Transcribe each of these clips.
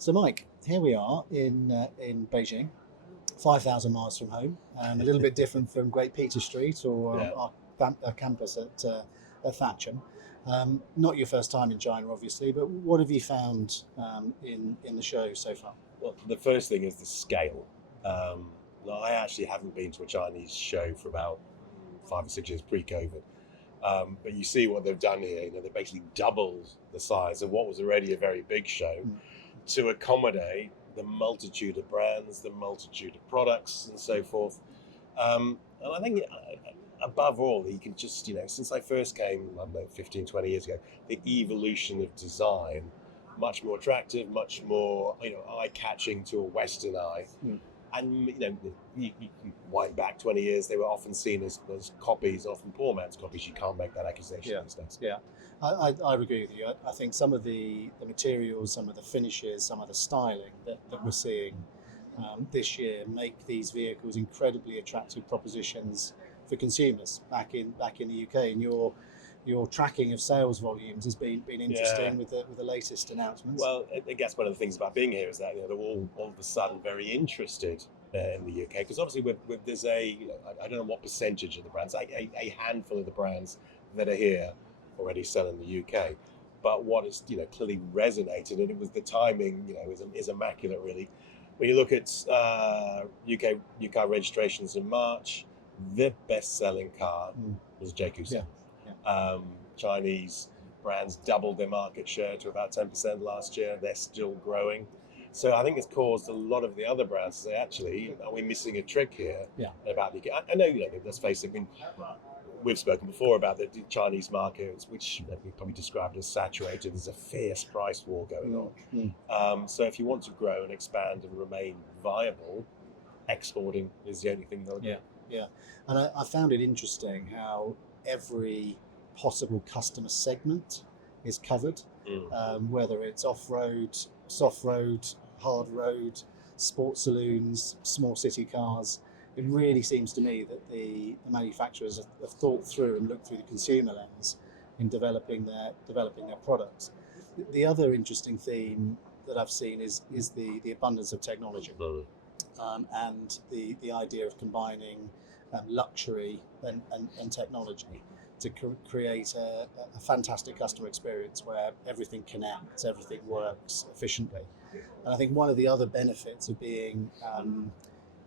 So, Mike, here we are in Beijing, 5,000 miles from home, a little bit different from Great Peter Street or Yeah. our campus at Thatcham. Not your first time in China, obviously, but what have you found in the show so far? Well, the first thing is the scale. No, I actually haven't been to a Chinese show for about 5 or 6 years pre-COVID. But you see what they've done here. They basically doubled the size of what was already a very big show to accommodate the multitude of brands, the multitude of products, and so forth. And I think above all, you can just, since I first came, I don't know, 15, 20 years ago, the evolution of design, much more attractive, much more, eye-catching to a Western eye. And, you wind back 20 years, they were often seen as copies, often poor man's copies. You can't make that accusation these days. Yeah, I agree with you. I think some of the materials, some of the finishes, some of the styling that we're seeing this year make these vehicles incredibly attractive propositions for consumers back in the UK. And your tracking of sales volumes has been interesting with the latest announcements. Well, I guess one of the things about being here is that they're all of a sudden very interested in the UK, because obviously there's I don't know what percentage of the brands, a handful of the brands that are here already sell in the UK. But what has clearly resonated, and it was the timing, is immaculate really. When you look at UK car registrations in March, the best-selling car was JQC. Chinese brands doubled their market share to about 10% last year. They're still growing. So I think it's caused a lot of the other brands to say, actually, are we missing a trick here about the UK? I know, let's face it, we've spoken before about the Chinese market, which we probably described as saturated. There's a fierce price war going on. So if you want to grow and expand and remain viable, exporting is the only thing they'll do. Yeah. And I found it interesting how every possible customer segment is covered, whether it's off-road, soft-road, hard road, sports saloons, small city cars. It really seems to me that the manufacturers have thought through and looked through the consumer lens in developing their products. The other interesting theme that I've seen is the abundance of technology, and the idea of combining luxury and technology to create a fantastic customer experience where everything connects, everything works efficiently. And I think one of the other benefits of being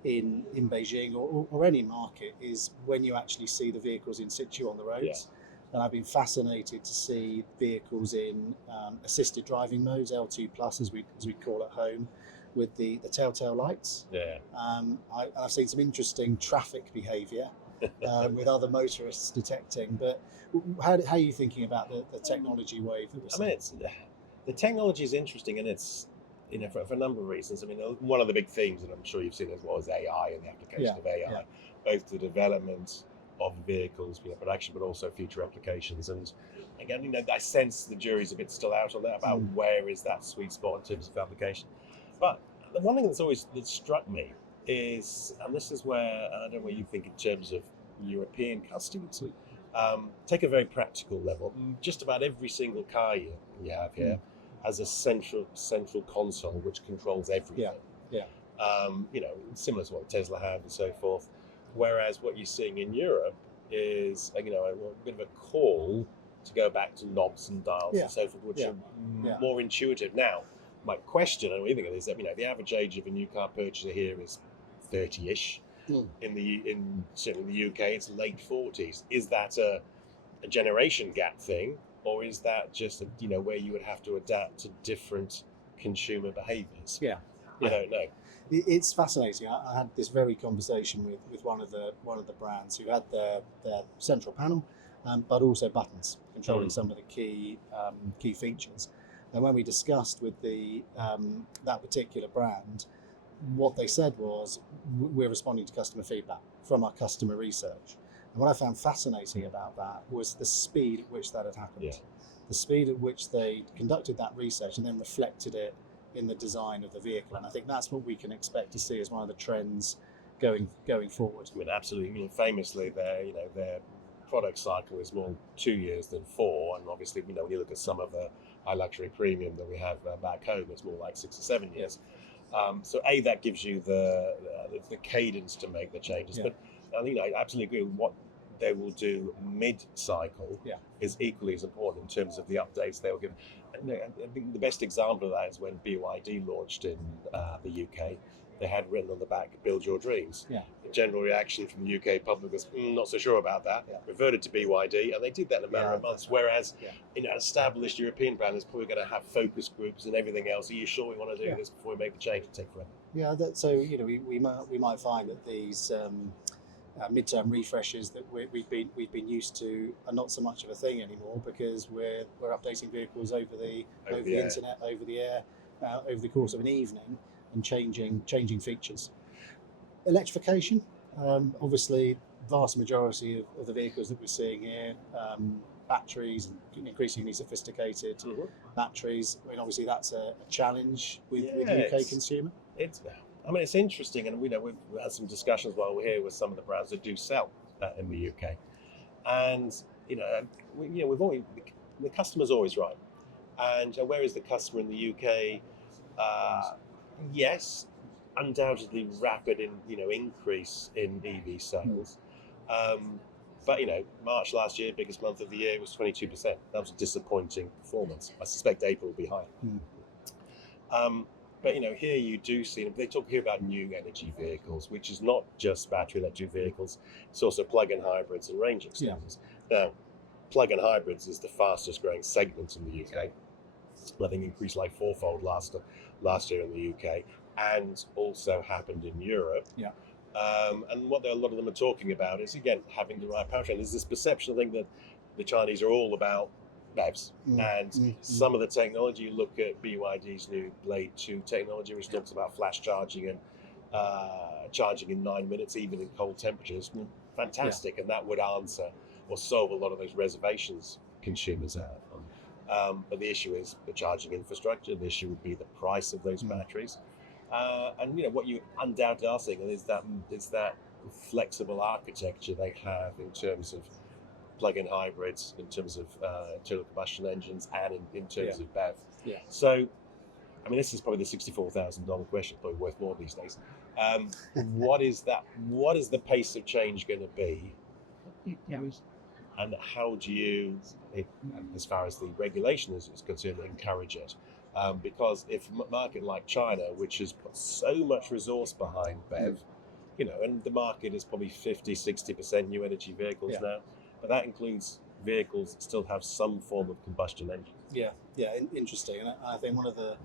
in Beijing or any market is when you actually see the vehicles in situ on the roads. And I've been fascinated to see vehicles in assisted driving modes, L2 plus as we call it home, with the telltale lights. I've seen some interesting traffic behaviour with other motorists detecting. But how are you thinking about the technology wave that we're seeing? The technology is interesting, and it's for a number of reasons. One of the big themes, and I'm sure you've seen as well, is AI and the application of AI, both the development of vehicles, production, but also future applications. And again, I sense the jury's a bit still out on that about where is that sweet spot in terms of application. But the one thing that struck me is, and this is where, I don't know what you think in terms of European customers, take a very practical level. Just about every single car you have here has a central console which controls everything. Similar to what Tesla had and so forth. Whereas what you're seeing in Europe is a bit of a call to go back to knobs and dials and so forth, which are more intuitive. Now, my question, and what you think of this, is that the average age of a new car purchaser here is 30-ish. Certainly in the UK, it's late 40s. Is that a generation gap thing, or is that just where you would have to adapt to different consumer behaviours? I don't know. It's fascinating. I had this very conversation with one of the brands who had their central panel, but also buttons controlling some of the key features. And when we discussed with that particular brand, what they said was, we're responding to customer feedback from our customer research. And what I found fascinating about that was the speed at which that had happened. The speed at which they conducted that research and then reflected it in the design of the vehicle. And I think that's what we can expect to see as one of the trends going forward. Absolutely. Famously, their product cycle is more 2 years than 4, and obviously, when you look at some of the high luxury premium that we have back home. It's more like 6 or 7 years. So that gives you the cadence to make the changes. But I think I absolutely agree with what they will do mid-cycle is equally as important in terms of the updates they will give. And I think the best example of that is when BYD launched in the UK. They had written on the back, "Build your dreams." Yeah. The general reaction from the UK public was, not so sure about that. Yeah. Reverted to BYD, and they did that in a matter of months. Whereas, an established European brand is probably going to have focus groups and everything else. Are you sure we want to do this before we make the change? It'll take forever. Yeah. So we might find that these midterm refreshes that we've been used to are not so much of a thing anymore, because we're updating vehicles over the internet, over the air, over the course of an evening, and changing features. Electrification, obviously, vast majority of the vehicles that we're seeing here, batteries and increasingly sophisticated batteries. I mean, obviously that's a challenge with the UK consumer. It's interesting, and we've had some discussions while we're here with some of the brands that do sell in the UK, and we've always, the customer's always right, and where is the customer in the UK? Yes, undoubtedly rapid increase in EV sales, but March last year, biggest month of the year, was 22%. That was a disappointing performance. I suspect April will be higher. But here you do see, they talk here about new energy vehicles, which is not just battery electric vehicles, it's also plug-in hybrids and range extenders. Now, plug-in hybrids is the fastest growing segment in the UK. I think increased like fourfold last year in the UK, and also happened in Europe. And what a lot of them are talking about is, again, having the right powertrain. There's this perception, I think, that the Chinese are all about BEVs, and some of the technology. You look at BYD's new Blade 2 technology, which talks about flash charging and charging in 9 minutes, even in cold temperatures. Fantastic, and that would answer or solve a lot of those reservations consumers have. But the issue is the charging infrastructure. The issue would be the price of those batteries, and what you undoubtedly are seeing is that flexible architecture they have in terms of plug-in hybrids, in terms of internal combustion engines, and in terms of BEV. So, I mean, this is probably the $64,000 question, probably worth more these days. What is the pace of change going to be? And how do you, as far as the regulation is concerned, encourage it? Because if a market like China, which has put so much resource behind BEV, and the market is probably 50-60% new energy vehicles now, but that includes vehicles that still have some form of combustion engine. Interesting. And I think one of the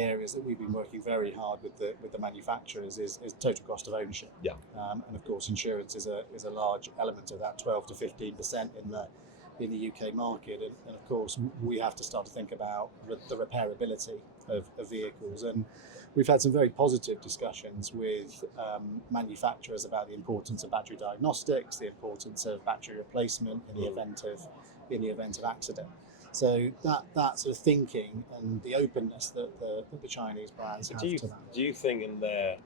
areas that we've been working very hard with the manufacturers is total cost of ownership. And of course, insurance is a large element of that, 12 to 15% in the UK market. And of course, we have to start to think about the repairability of vehicles. And we've had some very positive discussions with manufacturers about the importance of battery diagnostics, the importance of battery replacement in the event of accident. So that sort of thinking and the openness that the Chinese brands have to that. Do you think in their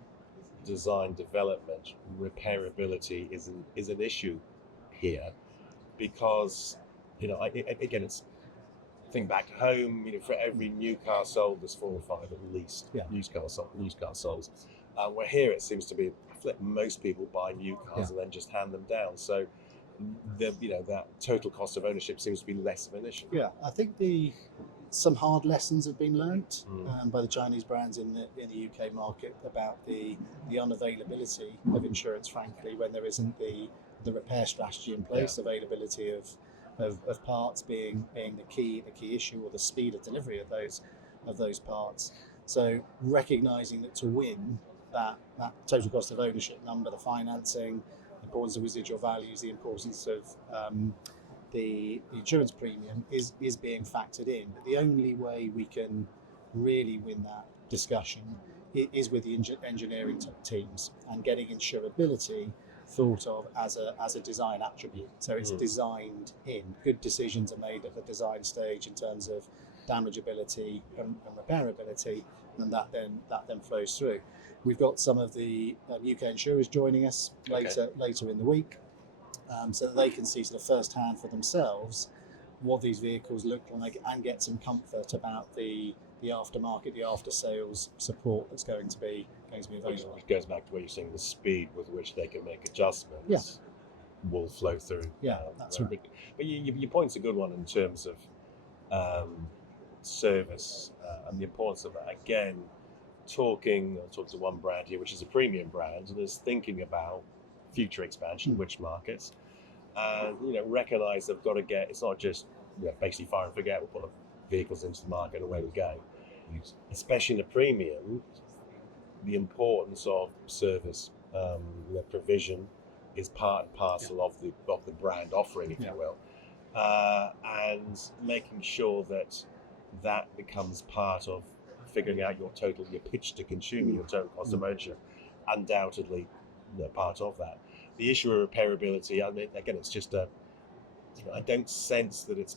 design development, repairability is an issue here? Because again, it's think back home. For every new car sold, there's 4 or 5 at least used car sold. Where here it seems to be most people buy new cars and then just hand them down. So that total cost of ownership seems to be less of an issue. I think some hard lessons have been learnt by the Chinese brands in the UK market about the unavailability of insurance, frankly, when there isn't the repair strategy in place. Availability of parts being the key issue, or the speed of delivery of those parts. So recognizing that to win that total cost of ownership number, the financing, the importance of residual values, the importance of the insurance premium is being factored in. But the only way we can really win that discussion is with the engineering teams, and getting insurability thought of as a design attribute. So it's designed in. Good decisions are made at the design stage in terms of damageability and repairability, and that then flows through. We've got some of the UK insurers joining us later in the week, so that they can see sort of firsthand for themselves what these vehicles look like and get some comfort about the aftermarket, the after sales support that's going to be available. Which goes back to what you're saying, the speed with which they can make adjustments Yeah. will flow through. Yeah, that's right. But your point's a good one in terms of service and the importance of that. Again, I talked to one brand here, which is a premium brand, and is thinking about future expansion, which markets, and recognise they've got to get. It's not just basically fire and forget. We'll put vehicles into the market and away we go. Especially in a premium, the importance of service provision is part and parcel of the brand offering, if you will, and making sure that becomes part of figuring out your pitch to consumer, your total cost of ownership, undoubtedly part of that. The issue of repairability, I mean, again, it's just I don't sense that it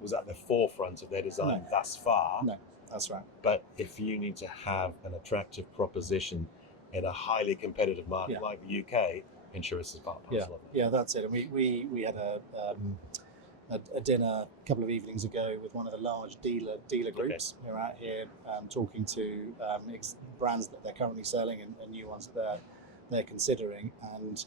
was at the forefront of their design thus far. No, that's right. But if you need to have an attractive proposition in a highly competitive market like the UK, insurance is part and parcel of it. Yeah, that's it. And we had a dinner a couple of evenings ago with one of the large dealer groups who are out here talking to brands that they're currently selling and new ones that they're considering, and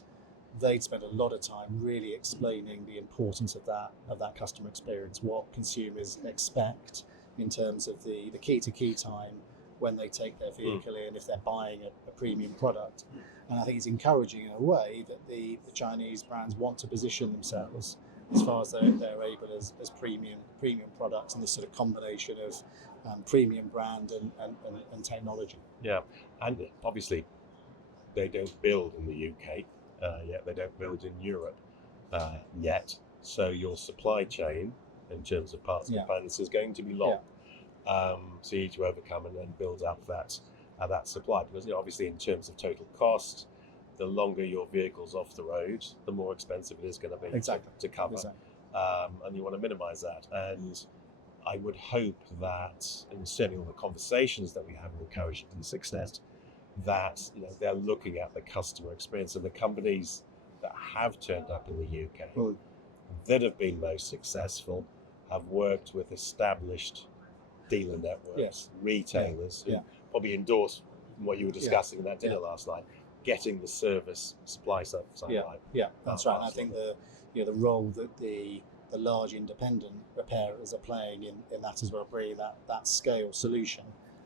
they'd spent a lot of time really explaining the importance of that customer experience, what consumers expect in terms of the key time when they take their vehicle in, if they're buying a premium product. And I think it's encouraging in a way that the Chinese brands want to position themselves as far as they're able as premium products, and this sort of combination of premium brand and technology. Yeah, and obviously they don't build in the UK yet, they don't build in Europe yet, so your supply chain in terms of parts and components is going to be long. So you need to overcome and then build up that supply, because obviously in terms of total cost, the longer your vehicle's off the road, the more expensive it is going to be to cover. Exactly. And you want to minimise that. And I would hope that, and certainly all the conversations that we have encouraged in success, that they're looking at the customer experience, and the companies that have turned up in the UK that have been most successful have worked with established dealer networks, retailers who probably endorse what you were discussing in that dinner last night, getting the service supply side right. Yeah, that's right. And I think the role that the large independent repairers are playing in that as well, bringing that scale solution,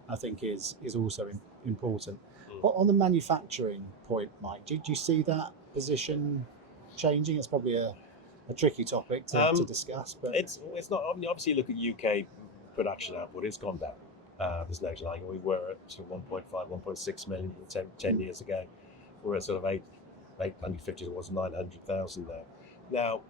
I think is also important. On the manufacturing point, Mike, do you see that position changing? It's probably a tricky topic to discuss, but it's not. I mean, obviously, you look at UK production output; it's gone down. There's no denying. We were at 1.5, 1.6 million 10 years ago. We're at sort of 850 towards 900,000 now.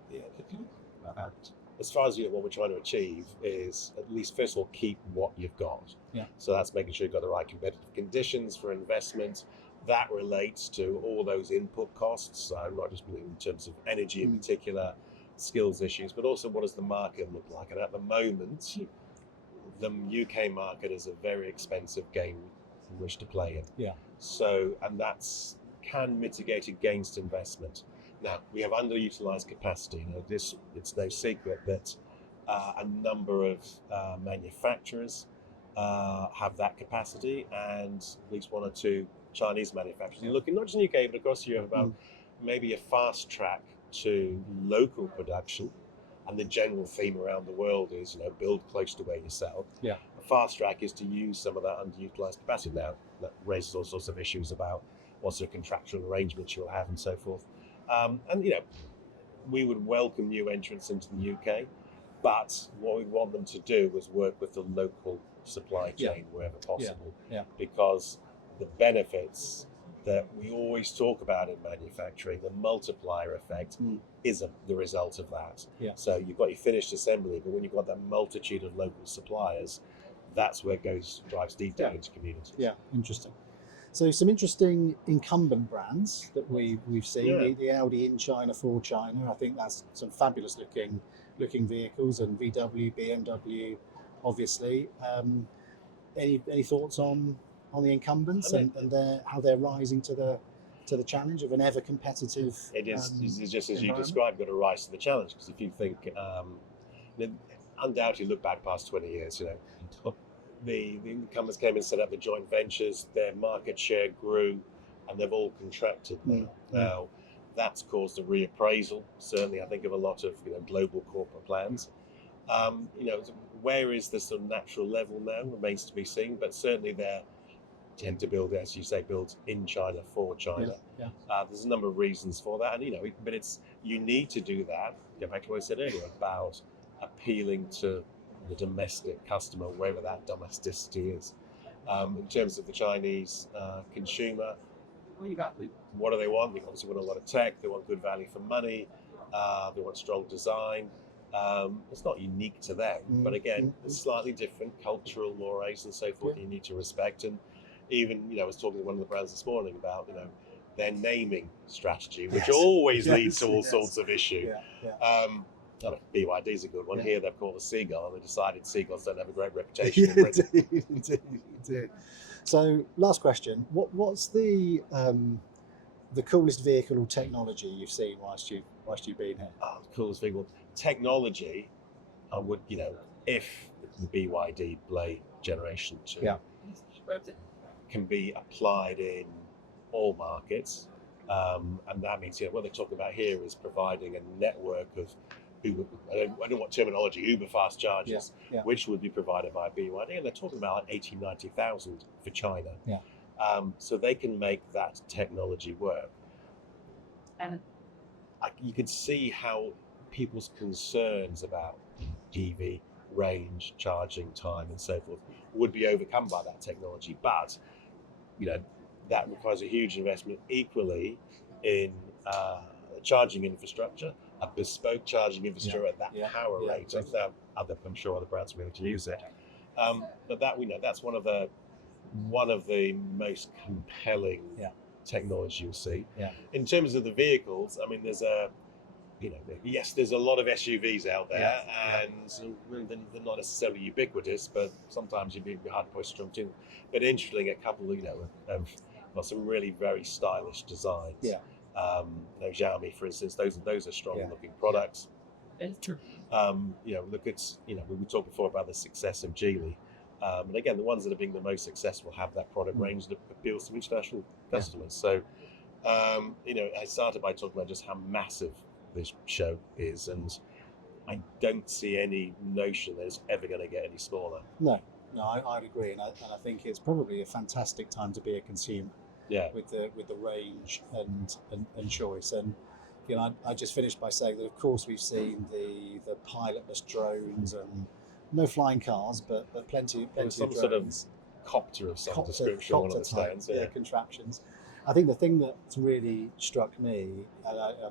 Now, as far as what we're trying to achieve is at least first of all keep what you've got. Yeah. So that's making sure you've got the right competitive conditions for investment. That relates to all those input costs, not just in terms of energy in particular, skills issues, but also what does the market look like? And at the moment, the UK market is a very expensive game in which to play in. Yeah. So, and that's can mitigate against investment. Now, we have underutilized capacity. It's no secret that a number of manufacturers have that capacity, and at least one or two Chinese manufacturers. You're looking not just in the UK, but across Europe about maybe a fast track to local production. And the general theme around the world is, build close to where you sell. Yeah. A fast track is to use some of that underutilized capacity. Now, that raises all sorts of issues about what sort of contractual arrangements you'll have and so forth. And we would welcome new entrants into the UK, but what we want them to do is work with the local supply chain wherever possible, because the benefits that we always talk about in manufacturing, the multiplier effect, is the result of that. Yeah. So you've got your finished assembly, but when you've got that multitude of local suppliers, that's where it drives deep down into communities. Yeah, interesting. So some interesting incumbent brands that we've seen, the Audi in China for China. I think that's some fabulous looking vehicles, and VW, BMW, obviously. Any thoughts on the incumbents and how they're rising to to the challenge of an ever competitive. It is just as you environment? described, got to rise to the challenge. Because if you think, undoubtedly look back past 20 years, the incumbents came and set up the joint ventures, their market share grew, and they've all contracted now. Now, that's caused a reappraisal, certainly I think of a lot of global corporate plans. Where is the sort of natural level now remains to be seen, but certainly they tend to build, as you say, build in China for China. There's a number of reasons for that, and but you need to do that. Go back to what I said earlier about appealing to the domestic customer, wherever that domesticity is. In terms of the Chinese consumer, what do they want? They obviously want a lot of tech. They want good value for money. They want strong design. It's not unique to them, but again, it's slightly different cultural mores and so forth. You need to respect. And even I was talking to one of the brands this morning about their naming strategy, which always leads to all sorts of issue. BYD is a good one. Here they've called a seagull, and they decided seagulls don't have a great reputation in Britain. Indeed. So, last question: what's the coolest vehicle or technology you've seen whilst you've been here? Oh, the coolest vehicle technology, I would if the BYD Blade Generation 2 can be applied in all markets, and that means what they're talking about here is providing a network of Uber, I don't know what terminology, Uber fast chargers, which would be provided by BYD, and they're talking about 80,000, 90,000 for China. So they can make that technology work. And you can see how people's concerns about EV range, charging time, and so forth would be overcome by that technology. But that requires a huge investment equally in charging infrastructure, a bespoke charging infrastructure at that power rate. I'm sure other brands will be able to use it. But that's one of the most compelling technology you'll see. In terms of the vehicles, I mean, there's there's a lot of SUVs out there, and they're not necessarily ubiquitous, but sometimes you'd be hard pushed to them. But interestingly, a couple have got some really very stylish designs. Xiaomi, for instance, those are strong looking products. Look at we talked before about the success of Geely, and again, the ones that are being the most successful have that product range that appeals to international customers. So, I started by talking about just how massive this show is, and I don't see any notion that it's ever going to get any smaller. No, I'd agree, and I think it's probably a fantastic time to be a consumer. With the range and choice. And I just finished by saying that of course we've seen the pilotless drones and no flying cars, but plenty of some drones. Sort of copter of some description on one of the stands. Contraptions. I think the thing that's really struck me, and I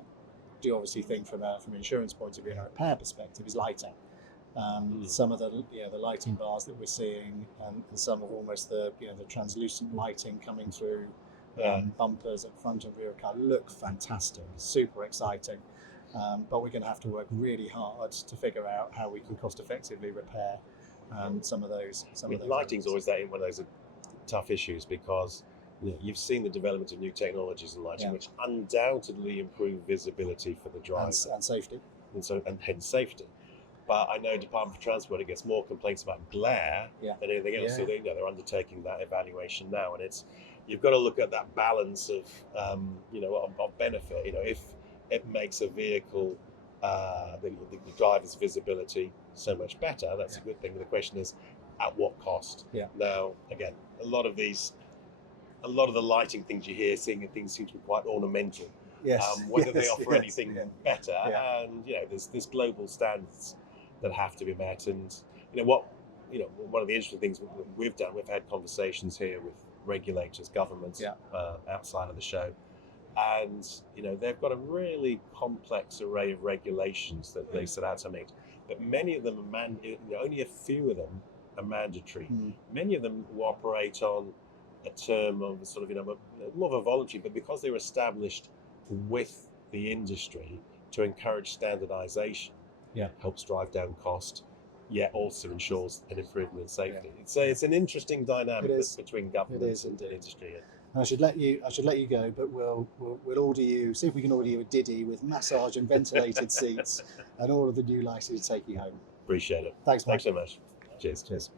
do obviously think from an insurance point of view and a repair perspective, is lighting. Some of the lighting bars that we're seeing, and some of almost the translucent lighting coming through bumpers at front and rear of car look fantastic, super exciting. But we're going to have to work really hard to figure out how we can cost effectively repair some of those. Lighting's always one of those tough issues, because you've seen the development of new technologies in lighting, which undoubtedly improve visibility for the driver and safety, and hence safety. But I know Department for Transport gets more complaints about glare than anything else. So they're undertaking that evaluation now, and you've got to look at that balance of of benefit. If it makes a vehicle the driver's visibility so much better, that's a good thing. But the question is, at what cost? Now, again, a lot of the lighting things you hear, seeing things seem to be quite ornamental. Whether they offer anything better, and there's global standards that have to be met. And one of the interesting things we've done, we've had conversations here with regulators, governments outside of the show, and they've got a really complex array of regulations that they set out to meet, but many of them are only a few of them are mandatory. Many of them will operate on a term of sort of more of a voluntary, but because they were established with the industry to encourage standardization, helps drive down cost, yet also ensures an improvement in safety. It's an interesting dynamic between governments and industry. And I should let you go, but we'll order you. See if we can order you a Diddy with massage and ventilated seats, and all of the new lighting to take you home. Appreciate it. Thanks, Mike. Thanks so much. Cheers. Cheers.